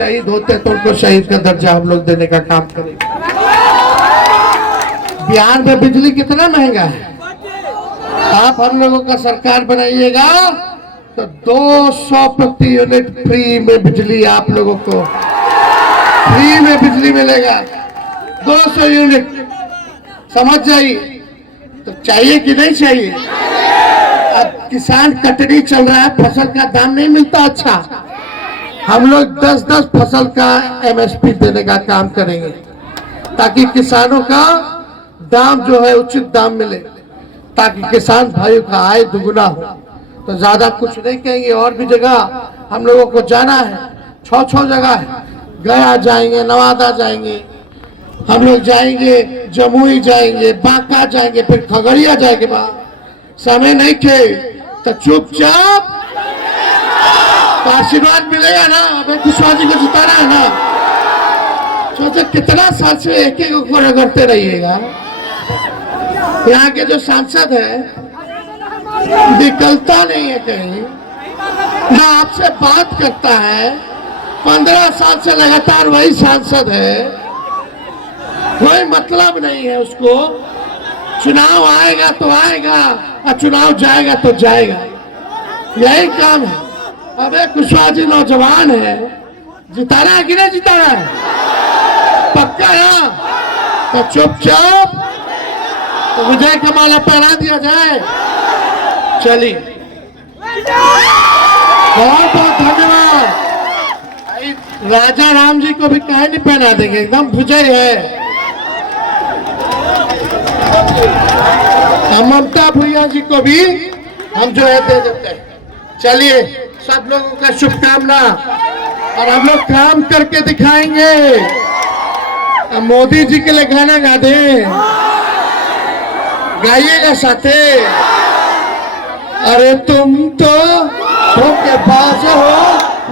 शहीद होते तो उनको शहीद का दर्जा हम लोग देने का काम करेंगे। बिहार में बिजली कितना महंगा है, आप हम लोगों का सरकार बनाइएगा तो 200 प्रति यूनिट फ्री में बिजली आप लोगों को फ्री में बिजली मिलेगा। 200 यूनिट समझ जाइए। तो चाहिए कि नहीं चाहिए? अब किसान कटनी चल रहा है, फसल का दाम नहीं मिलता। अच्छा, हम लोग 10-10 फसल का एमएसपी देने का काम करेंगे ताकि किसानों का दाम जो है उचित दाम मिले, ताकि किसान भाइयों का आय दुगुना हो। तो ज्यादा कुछ नहीं कहेंगे। और भी जगह हम लोगों को जाना है, 6 जगह है। गया जाएंगे, नवादा जाएंगे, हम लोग जाएंगे, जमुई जाएंगे, बांका जाएंगे, फिर खगड़िया जाएंगे। समय नहीं थे तो चुपचाप तो आशीर्वाद मिलेगा ना। हमें कुशवाहा जी को जिताना है ना। सोचे कितना साल से एक एक को रगड़ते रहिएगा। यहाँ के जो सांसद है निकलता नहीं है कहीं ना, आपसे बात करता है। 15 साल से लगातार वही सांसद है, कोई मतलब नहीं है उसको। चुनाव आएगा तो आएगा और चुनाव जाएगा तो जाएगा, यही काम है। अबे कुशवाहा जी नौजवान है, जिताना है कि नहीं जिताना है? पक्का है तो चुपचाप तो विजय का माला पहना दिया जाए। चलिए, बहुत बहुत धन्यवाद। राजा राम जी को भी कहे नहीं पहना देंगे, एकदम विजय है। ममता भैया जी को भी हम जो है दे देते हैं। चलिए, सब लोगों का शुभकामना, और हम लोग काम करके दिखाएंगे। मोदी जी के लिए गाना गा दे, गाइएगा साथे। अरे तुम तो धोखेबाज हो,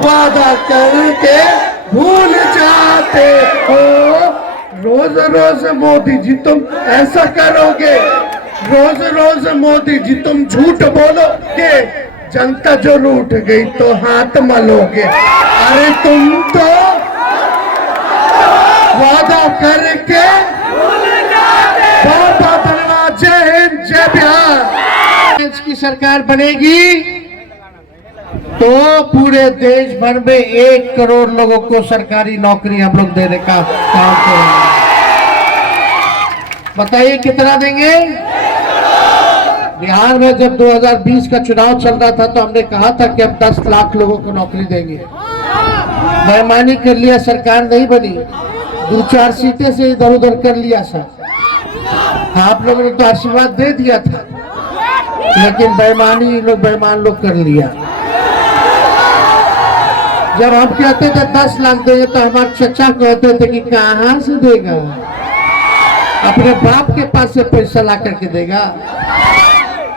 वादा करके भूल जाते हो। रोज रोज मोदी जी तुम ऐसा करोगे, रोज रोज मोदी जी तुम झूठ बोलोगे, जनता जो लूट गई तो हाथ मलोगे। अरे तुम तो वादा करके बहुत बहुत धन्यवाद। जय हिंद, जय बिहार। देश की सरकार बनेगी तो पूरे देश भर में 1 करोड़ लोगों को सरकारी नौकरी हम लोग देने का काम करेंगे। बताइए कितना देंगे? बिहार में जब 2020 का चुनाव चल रहा था तो हमने कहा था कि हम 10 लाख लोगों को नौकरी देंगे। बेईमानी कर लिया, सरकार नहीं बनी, 2-4 सीटें से इधर उधर कर लिया सब। आप लोगों ने तो आशीर्वाद दे दिया था, लेकिन बेईमानी बेईमान लोग कर लिया। जब हम कहते थे 10 लाख देंगे तो हमारे चचा कहते थे कि कहां से देगा, अपने बाप के पास से पैसा ला करके देगा।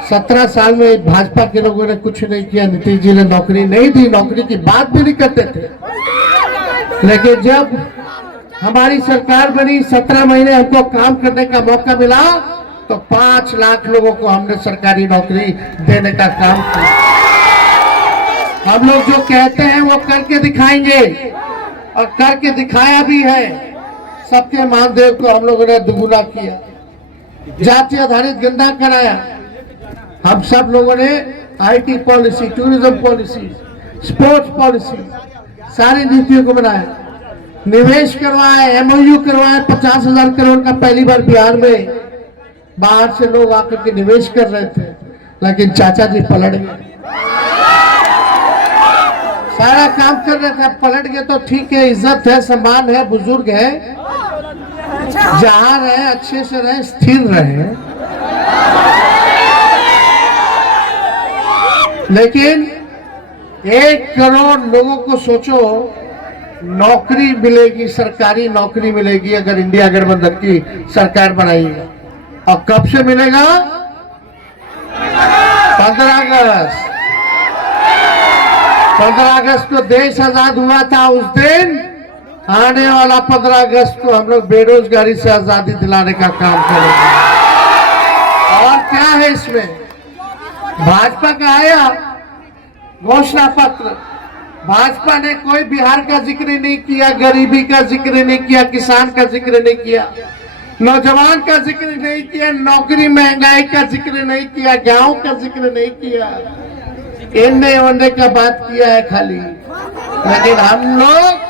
17 साल में भाजपा के लोगों ने कुछ नहीं किया, नीतीश जी ने नौकरी नहीं दी, नौकरी की बात भी नहीं करते थे। लेकिन जब हमारी सरकार बनी, 17 महीने हमको काम करने का मौका मिला, तो 5 लाख लोगों को हमने सरकारी नौकरी देने का काम किया। हम लोग जो कहते हैं वो करके दिखाएंगे, और करके दिखाया भी है। सबके मानदेय को हम लोगों ने दुगुना किया, जाति आधारित गणना कराया। हम सब लोगों ने IT policy, tourism policy, sports policy, सारी नीतियों को बनाया। निवेश करवाए, एमओयू करवाए। 50,000 करोड़ का पहली बार बिहार में बाहर से लोग आकर के निवेश कर रहे थे, लेकिन चाचा जी पलट गए। सारा काम कर रहे थे, पलट गए तो ठीक है, इज्जत है, सम्मान है, बुजुर्ग है, जहां रहे अच्छे से रहे, स्थिर रहे। लेकिन 1 करोड़ लोगों को सोचो नौकरी मिलेगी, सरकारी नौकरी मिलेगी अगर इंडिया गठबंधन की सरकार बनाएगी। और कब से मिलेगा? 15 अगस्त। 15 अगस्त को देश आजाद हुआ था। उस दिन आने वाला 15 अगस्त को हम लोग बेरोजगारी से आजादी दिलाने का काम करेंगे। और क्या है इसमें? भाजपा का आया घोषणा पत्र, भाजपा ने कोई बिहार का जिक्र नहीं किया, गरीबी का जिक्र नहीं किया, किसान का जिक्र नहीं किया, नौजवान का जिक्र नहीं किया, नौकरी महंगाई का जिक्र नहीं किया, गांव का जिक्र नहीं किया, इन्ने ओने का बात किया है खाली। लेकिन हम लोग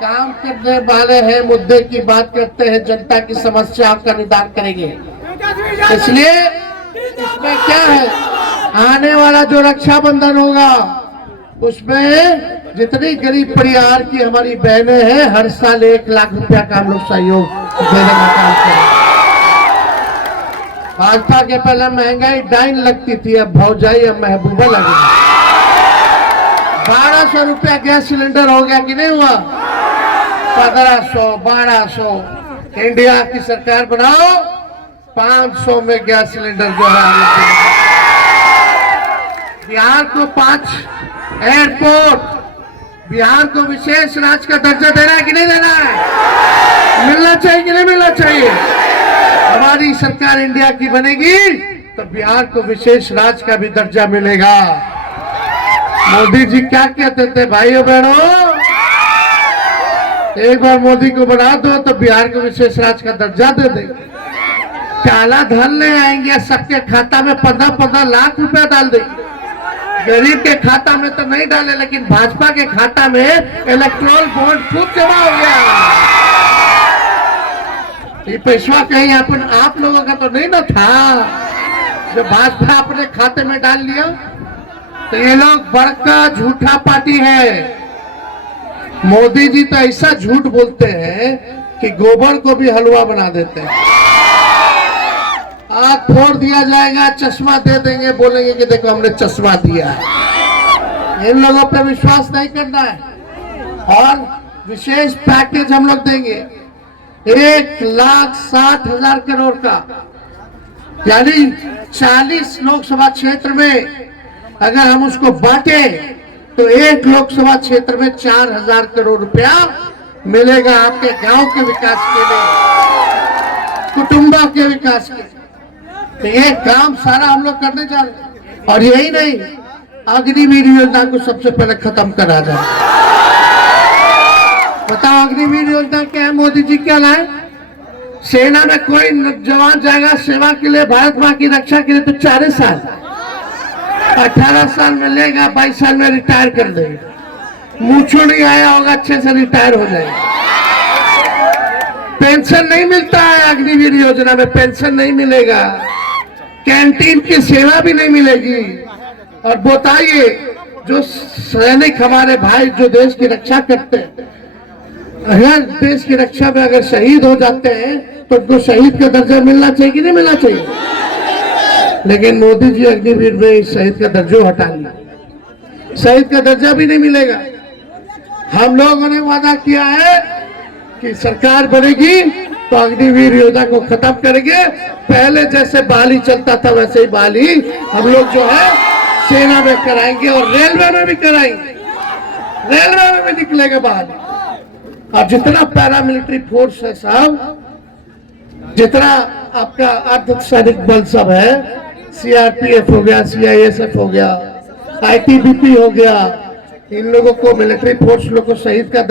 काम करने वाले हैं, मुद्दे की बात करते हैं, जनता की समस्याओं का निदान करेंगे। इसलिए इसमें क्या है, आने वाला जो रक्षाबंधन होगा उसमें जितनी गरीब परिवार की हमारी बहनें हैं, हर साल 1 लाख रुपया का हम लोग सहयोग देने का काम करें। भाजपा के पहले महंगाई डाइन लगती थी, अब भौजाई, अब महबूबा लगी। 1200 रुपया गैस सिलेंडर हो गया कि नहीं हुआ? 1500, 1200। इंडिया की सरकार बनाओ, 500 में गैस सिलेंडर जो है। बिहार को 5 एयरपोर्ट, बिहार को विशेष राज्य का दर्जा देना है कि नहीं देना है? मिलना चाहिए कि नहीं मिलना चाहिए? हमारी सरकार इंडिया की बनेगी तो बिहार को विशेष राज्य का भी दर्जा मिलेगा। मोदी जी क्या कहते थे भाइयों बहनों, एक बार मोदी को बना दो तो बिहार को विशेष राज्य का दर्जा दे दे। काला धन ले आएंगे, सबके खाता में 15-15 लाख रुपया डाल देंगे। गरीब के खाता में तो नहीं डाले, लेकिन भाजपा के खाता में इलेक्ट्रोल बॉन्ड खूब जमा हो गया। ये पैसा कहीं आप लोगों का तो नहीं ना था, जो भाजपा अपने खाते में डाल लिया। तो ये लोग बड़का झूठा पार्टी है। मोदी जी तो ऐसा झूठ बोलते हैं कि गोबर को भी हलवा बना देते हैं। आग फोड़ दिया जाएगा, चश्मा दे देंगे, बोलेंगे कि देखो हमने चश्मा दिया है। इन लोगों पर विश्वास नहीं करना है। और विशेष पैकेज हम लोग देंगे 1,60,000 करोड़ का, यानी 40 लोकसभा क्षेत्र में अगर हम उसको बांटे तो एक लोकसभा क्षेत्र में 4,000 करोड़ रुपया मिलेगा आपके गांव के विकास के लिए, कुटुंबों के विकास के। तो ये काम सारा हम लोग करने जा रहे हैं। और यही नहीं, अग्निवीर योजना को सबसे पहले खत्म करा जाए। बताओ अग्निवीर योजना क्या है? मोदी जी क्या लाए? सेना में कोई जवान जाएगा सेवा के लिए, भारत मां की रक्षा के लिए, तो 4 साल, 18 साल में लेगा, 22 साल में रिटायर कर देगा। मूछो नहीं आया होगा, अच्छे से रिटायर हो जाएगा। पेंशन नहीं मिलता है अग्निवीर योजना में, पेंशन नहीं मिलेगा, कैंटीन की सेवा भी नहीं मिलेगी। और बताइए, जो सैनिक हमारे भाई जो देश की रक्षा करते हैं, अगर देश की रक्षा में अगर शहीद हो जाते हैं तो उनको शहीद का दर्जा मिलना चाहिए कि नहीं मिलना चाहिए? लेकिन मोदी जी अग्निवीर में शहीद का दर्जा हटा लिया, शहीद का दर्जा भी नहीं मिलेगा। हम लोगों ने वादा किया है कि सरकार बनेगी तो अग्निवीर योजना को खत्म करेंगे। पहले जैसे बहाली चलता था वैसे ही बहाली हम लोग जो है सेना में कराएंगे और रेलवे में भी कराएंगे, रेलवे में भी निकलेगा बहाली। और जितना पैरामिलिट्री फोर्स है साहब, जितना आपका अर्धसैनिक बल सब है, सीआरपीएफ हो गया, सीआईएसएफ हो गया, आईटीबीपी हो गया, इन लोगों को मिलिट्री फोर्स लोग को शहीद का